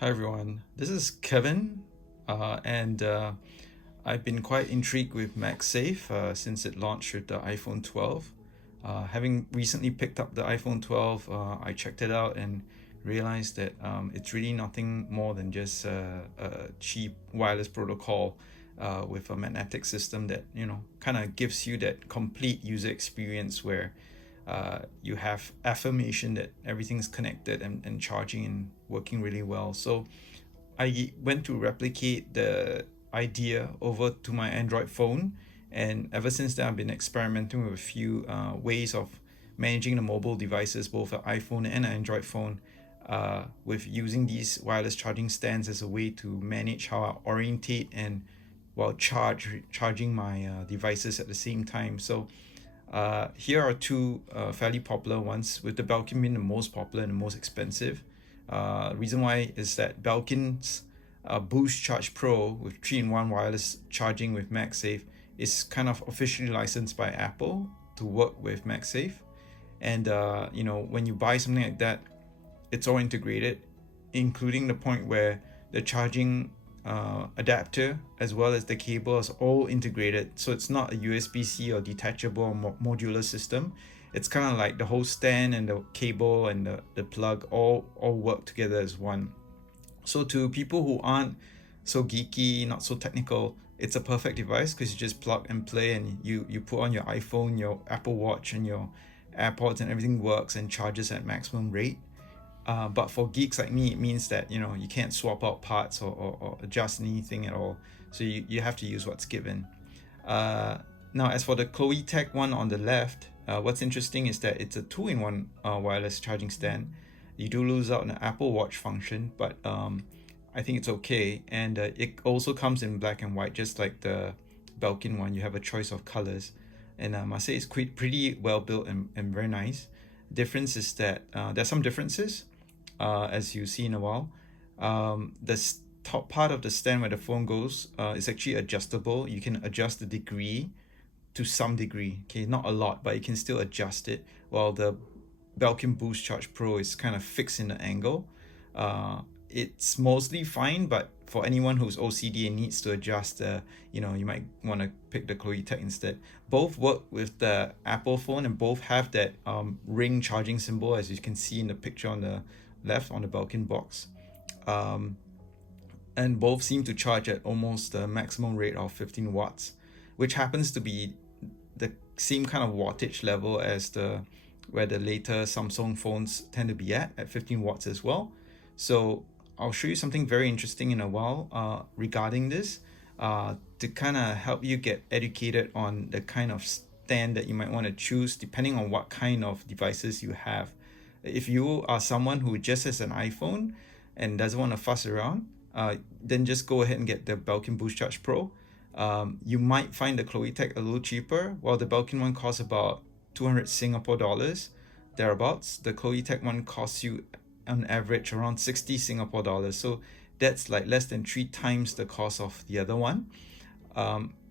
Hi everyone, this is Kevin, and I've been quite intrigued with MagSafe since it launched with the iPhone 12. Having recently picked up the iPhone 12, I checked it out and realized that it's really nothing more than just a cheap wireless protocol with a magnetic system that kind of gives you that complete user experience where you have affirmation that everything's connected and charging and working really well. So I went to replicate the idea over to my Android phone, and ever since then, I've been experimenting with a few ways of managing the mobile devices, both an iPhone and an Android phone, with using these wireless charging stands as a way to manage how I orientate and while charging my devices at the same time. So here are two fairly popular ones, with the Belkin being the most popular and the most expensive. Reason why is that Belkin's Boost Charge Pro with 3-in-1 wireless charging with MagSafe is kind of officially licensed by Apple to work with MagSafe. And when you buy something like that, it's all integrated, including the point where the charging adapter as well as the cable is all integrated. So it's not a USB-C or detachable or modular system. It's kind of like the whole stand and the cable and the plug all work together as one. So to people who aren't so geeky, not so technical, it's a perfect device because you just plug and play, and you put on your iPhone, your Apple Watch, and your AirPods, and everything works and charges at maximum rate. But for geeks like me, it means that you can't swap out parts or adjust anything at all. So you have to use what's given. Uh, Now, as for the Choetech one on the left, what's interesting is that it's a two-in-one wireless charging stand. You do lose out on the Apple Watch function, but I think it's okay. And it also comes in black and white, just like the Belkin one. You have a choice of colors, and I must say it's pretty well built and very nice. Difference is that there's some differences, as you see in a while. The top part of the stand where the phone goes is actually adjustable. You can adjust the degree to some degree. Okay, not a lot, but you can still adjust it. While the Belkin Boost Charge Pro is kind of fixed in the angle. It's mostly fine, but for anyone who's OCD and needs to adjust, you might want to pick the Choetech instead. Both work with the Apple phone and both have that ring charging symbol, as you can see in the picture on the left on the Belkin box. Um, and both seem to charge at almost the maximum rate of 15 watts, which happens to be the same kind of wattage level as the where the later Samsung phones tend to be at 15 watts as well. So I'll show you something very interesting in a while regarding this to kind of help you get educated on the kind of stand that you might want to choose depending on what kind of devices you have. If you are someone who just has an iPhone and doesn't want to fuss around, then just go ahead and get the Belkin Boost Charge Pro. You might find the Choetech a little cheaper, while the Belkin one costs about 200 Singapore dollars, thereabouts. The Choetech one costs you on average around 60 Singapore dollars. So that's like less than 3 times the cost of the other one.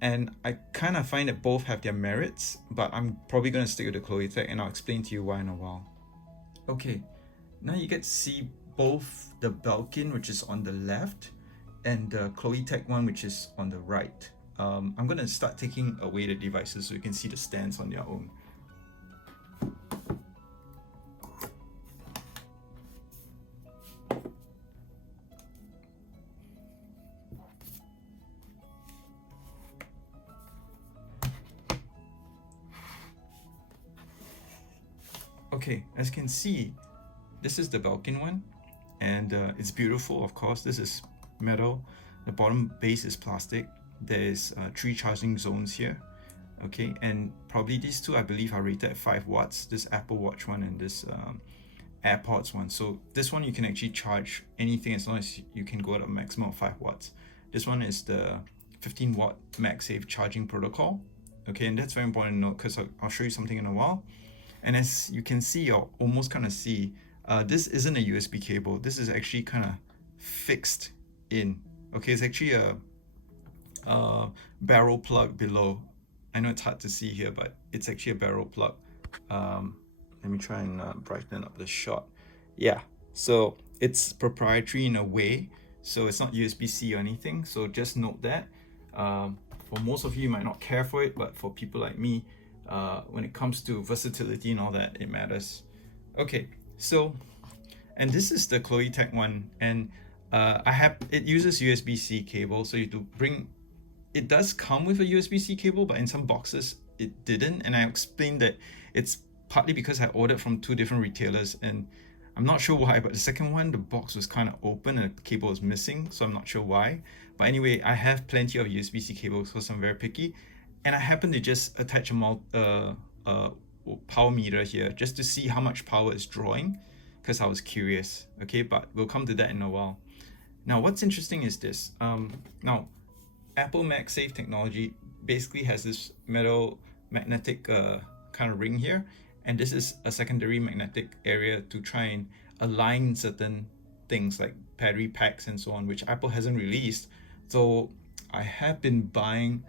And I kind of find that both have their merits, but I'm probably going to stick with the Choetech, and I'll explain to you why in a while. Okay, now you get to see both the Belkin, which is on the left, and the Choetech one, which is on the right. I'm going to start taking away the devices so you can see the stands on their own. Okay, as you can see, this is the Belkin one, and it's beautiful, of course. This is metal. The bottom base is plastic. There's 3 charging zones here. Okay, and probably these two I believe are rated at 5 watts, this Apple Watch one and this AirPods one. So this one you can actually charge anything as long as you can go at a maximum of 5 watts. This one is the 15-watt MagSafe charging protocol. Okay, and that's very important to note because I'll show you something in a while. And as you can see, or almost kind of see, this isn't a USB cable. This is actually kind of fixed in. Okay, it's actually a barrel plug below. I know it's hard to see here, but it's actually a barrel plug. Let me try and brighten up the shot. Yeah, so It's proprietary in a way, so it's not USB-C or anything. So just note that. For most of you, you might not care for it, but for people like me, when it comes to versatility and all that, it matters. Okay, so and this is the Choetech one, and it uses USB-C cable, so you have to bring. It does come with a USB-C cable, but in some boxes it didn't, and I explained that it's partly because I ordered from two different retailers, and I'm not sure why, but the second one, the box was kind of open and the cable was missing, so I'm not sure why. But anyway, I have plenty of USB-C cables because I'm very picky, and I happen to just attach a power meter here just to see how much power it's drawing, because I was curious. Okay, but we'll come to that in a while. Now, what's interesting is this. Now, Apple MagSafe technology basically has this metal magnetic kind of ring here, and this is a secondary magnetic area to try and align certain things like battery packs and so on, which Apple hasn't released. So I have been buying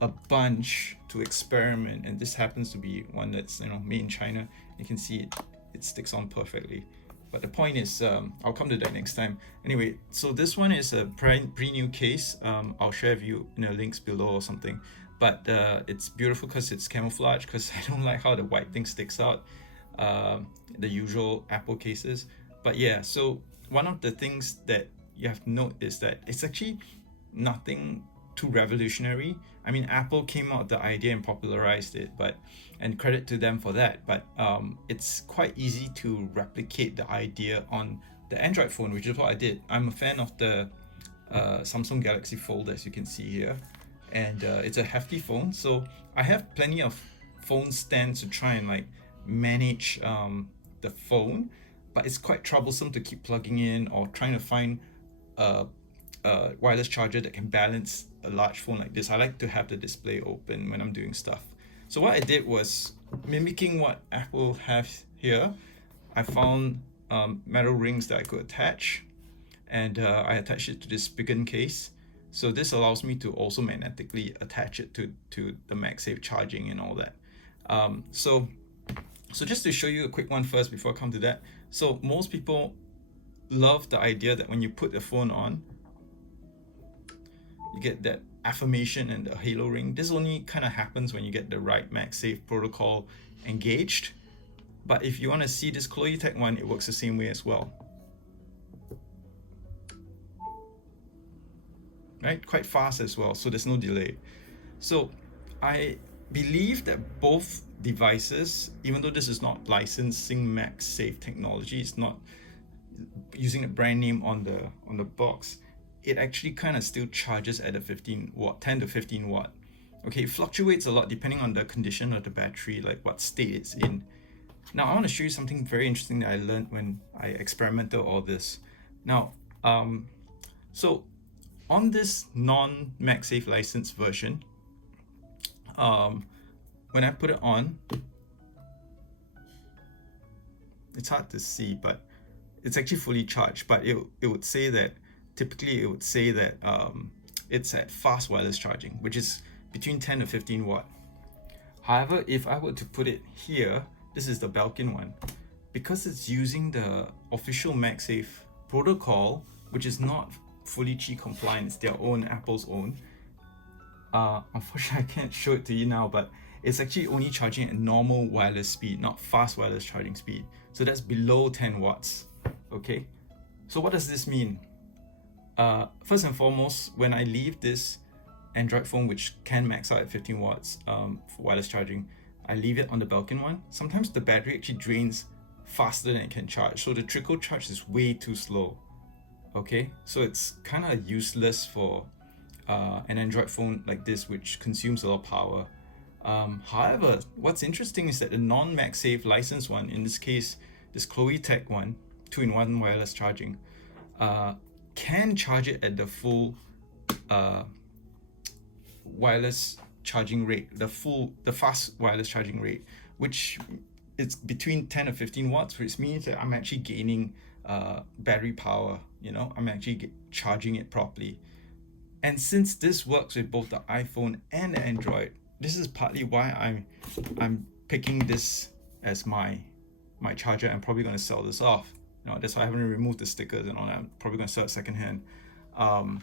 a bunch to experiment, and this happens to be one that's made in China. You can see it sticks on perfectly. But the point is, I'll come to that next time. Anyway, so this one is a pretty new case. I'll share with you in the links below or something. But it's beautiful because it's camouflage, because I don't like how the white thing sticks out, the usual Apple cases. But yeah, so one of the things that you have to note is that it's actually nothing too revolutionary. I mean, Apple came out with the idea and popularized it, and credit to them for that. But it's quite easy to replicate the idea on the Android phone, which is what I did. I'm a fan of the Samsung Galaxy Fold, as you can see here, and it's a hefty phone. So I have plenty of phone stands to try and like manage the phone, but it's quite troublesome to keep plugging in or trying to find a wireless charger that can balance a large phone like this. I like to have the display open when I'm doing stuff. So what I did was mimicking what Apple have here. I found metal rings that I could attach, and I attached it to this Belkin case. So this allows me to also magnetically attach it to the MagSafe charging and all that. So just to show you a quick one first before I come to that. So most people love the idea that when you put the phone on, you get that affirmation and the halo ring. This only kind of happens when you get the right MagSafe protocol engaged. But if you want to see this Choetech one, it works the same way as well. Right, quite fast as well, so there's no delay. So I believe that both devices, even though this is not licensing MagSafe technology, it's not using the brand name on the box, it actually kind of still charges at a 10 to 15 watt. Okay, it fluctuates a lot depending on the condition of the battery, like what state it's in. Now I want to show you something very interesting that I learned when I experimented all this. Now, so on this non-MagSafe licensed version, when I put it on, it's hard to see, but it's actually fully charged. But it would say that typically it would say that it's at fast wireless charging, which is between 10 to 15 watt. However, if I were to put it here, this is the Belkin one, because it's using the official MagSafe protocol, which is not fully Qi compliant, it's their own, Apple's own. Unfortunately, I can't show it to you now, but it's actually only charging at normal wireless speed, not fast wireless charging speed. So that's below 10 watts. Okay, so what does this mean? First and foremost, when I leave this Android phone, which can max out at 15 watts for wireless charging, I leave it on the Belkin one. Sometimes the battery actually drains faster than it can charge, so the trickle charge is way too slow. Okay, so it's kind of useless for an Android phone like this, which consumes a lot of power. However, what's interesting is that the non-MagSafe licensed one, in this case, this Choetech one, 2-in-1 wireless charging, can charge it at the full wireless charging rate, the fast wireless charging rate, which is between 10 or 15 watts, which means that I'm actually gaining battery power. I'm actually charging it properly. And since this works with both the iPhone and the Android, this is partly why I'm picking this as my charger. I'm probably going to sell this off. That's why I haven't removed the stickers and all that. I'm probably gonna sell it secondhand. Um,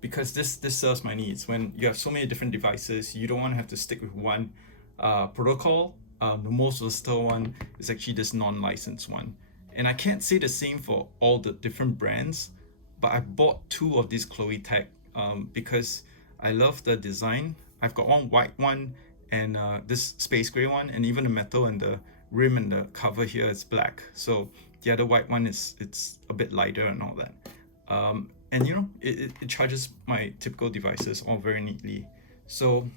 because this serves my needs. When you have so many different devices, you don't want to have to stick with one protocol. The most versatile one is actually this non-licensed one. And I can't say the same for all the different brands, but I bought two of these Choetech because I love the design. I've got one white one and this space gray one, and even the metal and the rim and the cover here is black. So the other white one it's a bit lighter and all that. And it charges my typical devices all very neatly. So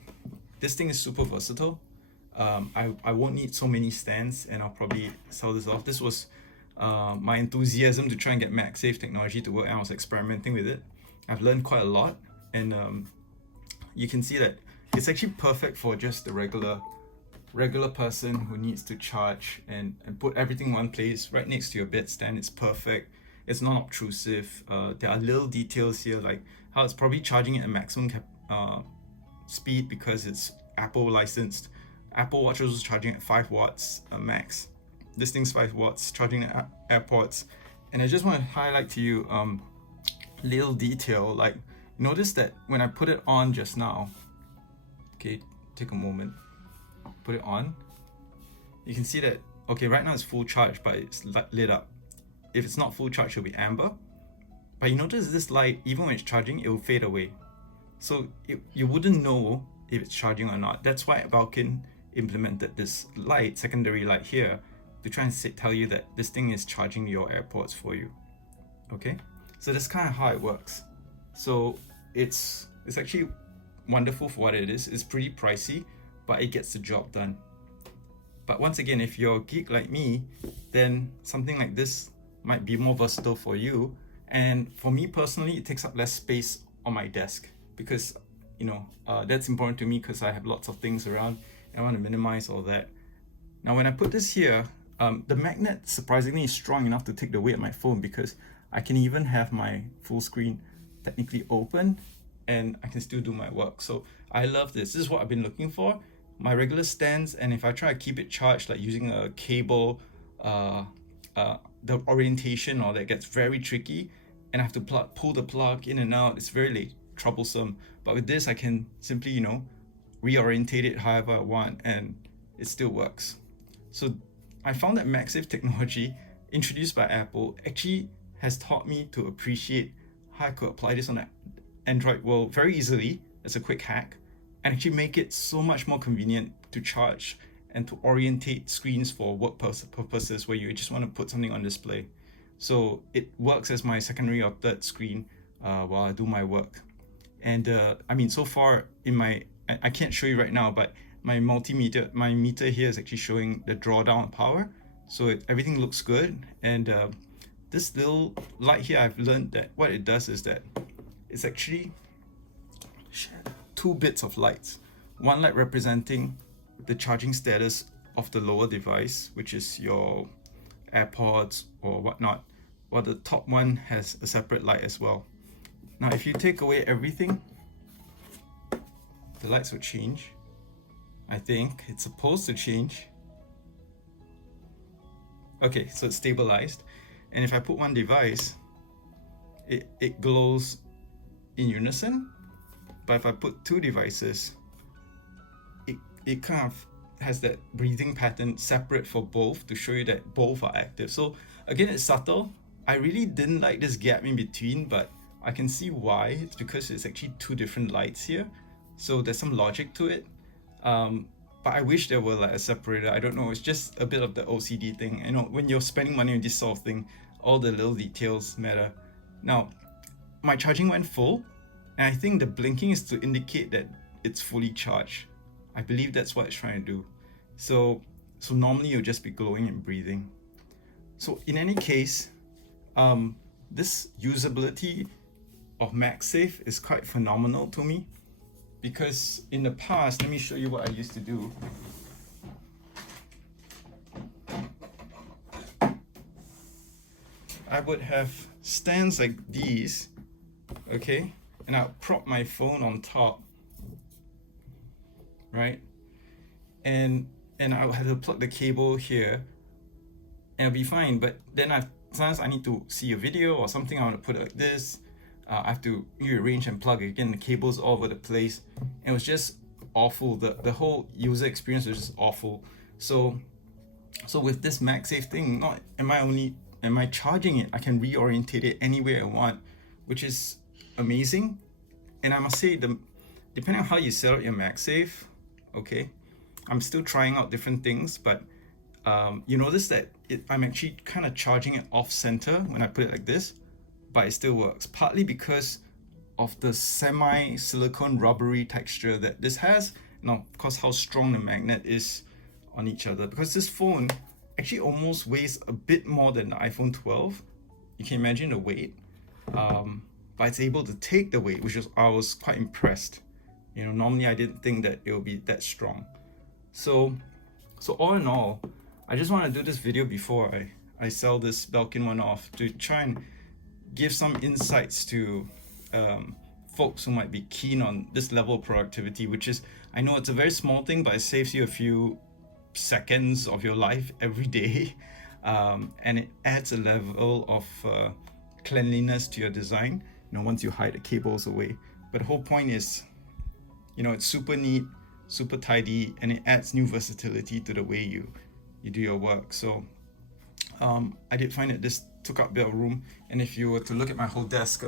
this thing is super versatile. I won't need so many stands, and I'll probably sell this off. This was my enthusiasm to try and get MagSafe technology to work, and I was experimenting with it. I've learned quite a lot, and you can see that it's actually perfect for just the regular person who needs to charge and put everything in one place right next to your bedstand. It's perfect. It's non-obtrusive. There are little details here, like how it's probably charging at maximum speed because it's Apple licensed. Apple Watch was charging at 5 watts max. This thing's 5 watts, charging at AirPods. And I just want to highlight to you little detail, like notice that when I put it on just now, okay, take a moment, put it on, you can see that, okay, right now it's full charge, but it's lit up. If it's not full charge, it'll be amber. But you notice this light, even when it's charging, it will fade away. So you wouldn't know if it's charging or not. That's why Belkin implemented this light, secondary light here, to try and tell you that this thing is charging your AirPods for you. Okay, so that's kind of how it works. So it's actually wonderful for what it is. It's pretty pricey, but it gets the job done. But once again, if you're a geek like me, then something like this might be more versatile for you. And for me personally, it takes up less space on my desk because that's important to me because I have lots of things around and I want to minimize all that. Now when I put this here, the magnet surprisingly is strong enough to take the weight of my phone because I can even have my full screen technically open and I can still do my work. So I love this. This is what I've been looking for. My regular stands, and if I try to keep it charged like using a cable, the orientation or that gets very tricky and I have to pull the plug in and out. It's very troublesome. But with this, I can simply, reorientate it however I want and it still works. So I found that MagSafe technology introduced by Apple actually has taught me to appreciate how I could apply this on an Android world very easily as a quick hack and actually make it so much more convenient to charge and to orientate screens for work purposes where you just want to put something on display. So it works as my secondary or third screen while I do my work. And so far I can't show you right now, but my meter here is actually showing the drawdown power. So everything looks good. And this little light here, I've learned that what it does is that it's actually two bits of lights. One light representing the charging status of the lower device, which is your AirPods or whatnot, while the top one has a separate light as well. Now if you take away everything, the lights will change. I think it's supposed to change. Okay, so it's stabilized. And if I put one device, it glows in unison. But if I put two devices, it kind of has that breathing pattern separate for both to show you that both are active. So again, it's subtle. I really didn't like this gap in between, but I can see why. It's because it's actually two different lights here. So there's some logic to it. But I wish there were a separator. I don't know. It's just a bit of the OCD thing. When you're spending money on this sort of thing, all the little details matter. Now, my charging went full, and I think the blinking is to indicate that it's fully charged. I believe that's what it's trying to do. So normally you'll just be glowing and breathing. So in any case, this usability of MagSafe is quite phenomenal to me because in the past, let me show you what I used to do. I would have stands like these, okay? And I'll prop my phone on top, right? And I would have to plug the cable here and it'll be fine. But then sometimes I need to see a video or something, I want to put it like this. I have to rearrange and plug again, the cables all over the place. And it was just awful. The whole user experience was just awful. So with this MagSafe thing, not am I charging it, I can reorientate it anywhere I want, which is amazing. And I must say, depending on how you set up your MagSafe, okay, I'm still trying out different things, but you notice that I'm actually kind of charging it off center when I put it like this, but it still works, partly because of the semi-silicone rubbery texture that this has. Now, of course, how strong the magnet is on each other, because this phone actually almost weighs a bit more than the iPhone 12. You can imagine the weight, but it's able to take the weight, which I was quite impressed. You know, normally I didn't think that it would be that strong. So all in all, I just want to do this video before I sell this Belkin one off, to try and give some insights to folks who might be keen on this level of productivity, which is, I know it's a very small thing, but it saves you a few seconds of your life every day, and it adds a level of cleanliness to your design, you know, once you hide the cables away. But the whole point is, you know, it's super neat, super tidy, and it adds new versatility to the way you do your work. So I did find that this took up a bit of room, and if you were to look at my whole desk,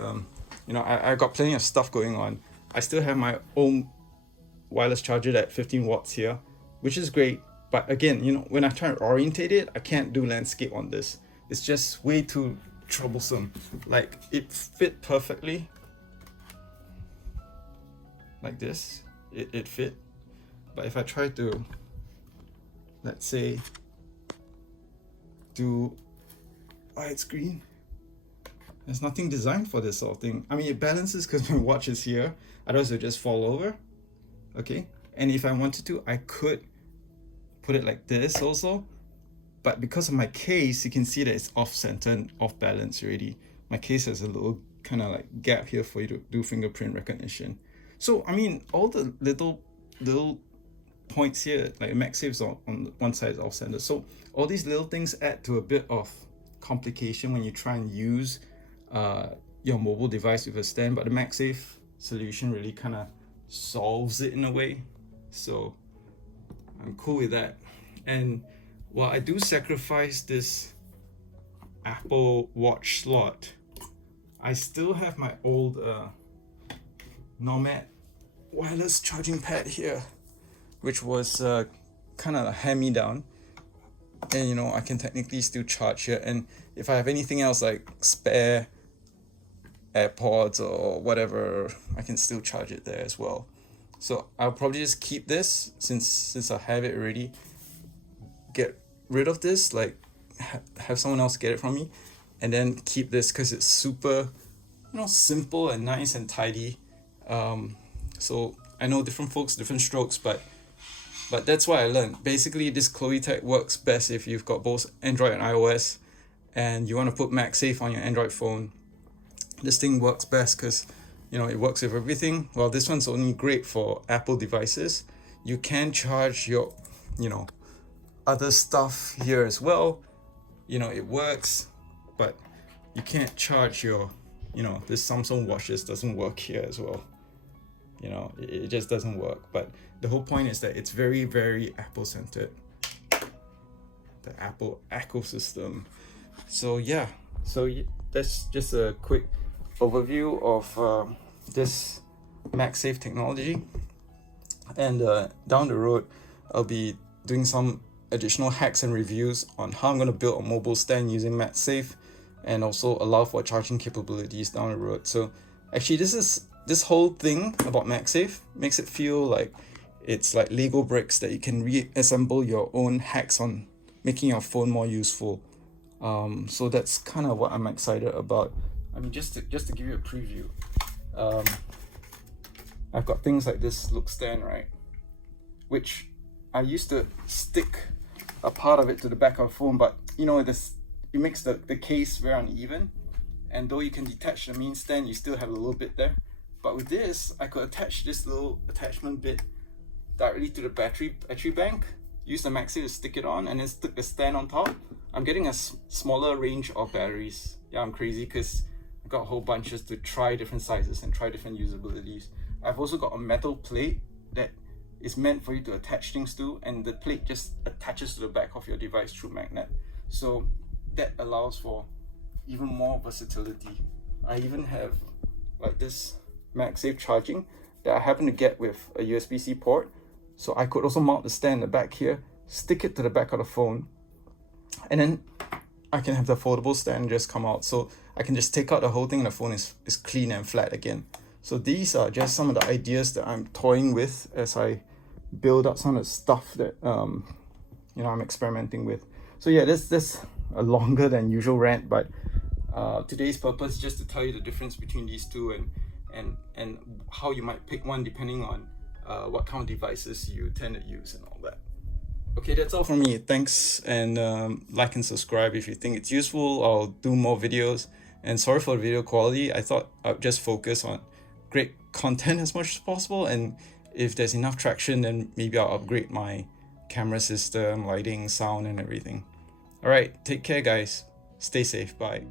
you know, I got plenty of stuff going on. I still have my own wireless charger at 15 watts here, which is great. But again, you know, when I try to orientate it, I can't do landscape on this. It's just way too troublesome. Like, it fit perfectly like this. It fit. But if I try to, let's say, do widescreen, there's nothing designed for this sort of thing. I mean, it balances because my watch is here, otherwise it would just fall over. Okay, and if I wanted to, I could put it like this also, but because of my case, you can see that it's off center and off balance already. My case has a little kind of like gap here for you to do fingerprint recognition. So I mean, all the little points here, like MagSafe's on one side is off center, so all these little things add to a bit of complication when you try and use your mobile device with a stand, but the MagSafe solution really kind of solves it in a way. So I'm cool with that. And while I do sacrifice this Apple Watch slot, I still have my old Nomad wireless charging pad here, which was kind of a hand-me-down, and you know, I can technically still charge here, and if I have anything else like spare AirPods or whatever, I can still charge it there as well. So I'll probably just keep this since I have it already. Get rid of this, like have someone else get it from me, and then keep this because it's super, you know, simple and nice and tidy. So I know different folks, different strokes, but that's what I learned. Basically, this Choetech works best if you've got both Android and iOS, and you want to put MagSafe on your Android phone. This thing works best because, you know, it works with everything. Well, this one's only great for Apple devices. You can charge your, you know, other stuff here as well. You know, it works, but you can't charge your, you know, this Samsung watch just doesn't work here as well. You know, it just doesn't work. But the whole point is that it's very, very Apple centered, the Apple ecosystem. So yeah, that's just a quick overview of this MagSafe technology. And down the road, I'll be doing some additional hacks and reviews on how I'm going to build a mobile stand using MagSafe, and also allow for charging capabilities down the road. So actually, this whole thing about MagSafe makes it feel like it's like Lego bricks that you can reassemble your own hacks on making your phone more useful. So that's kind of what I'm excited about. I mean, just to give you a preview, I've got things like this look stand, right, which I used to stick a part of it to the back of the phone, but you know, it makes the case very uneven, and though you can detach the main stand, you still have a little bit there. But with this, I could attach this little attachment bit directly to the battery bank, use the MagSafe to stick it on, and then stick the stand on top. I'm getting a smaller range of batteries. Yeah, I'm crazy because I got a whole bunch just to try different sizes and try different usabilities. I've also got a metal plate that is meant for you to attach things to, and the plate just attaches to the back of your device through magnet. So that allows for even more versatility. I even have like this MagSafe charging that I happen to get with a USB-C port. So I could also mount the stand in the back here, stick it to the back of the phone, and then I can have the foldable stand just come out. So I can just take out the whole thing and the phone is clean and flat again. So these are just some of the ideas that I'm toying with as I build up some of the stuff that I'm experimenting with. So yeah, this a longer than usual rant, but today's purpose is just to tell you the difference between these two and how you might pick one depending on what kind of devices you tend to use and all that. Okay, that's all from me. Thanks, and like and subscribe if you think it's useful. I'll do more videos. And sorry for the video quality. I thought I'd just focus on great content as much as possible, and if there's enough traction, then maybe I'll upgrade my camera system, lighting, sound, and everything. All right, take care, guys. Stay safe. Bye.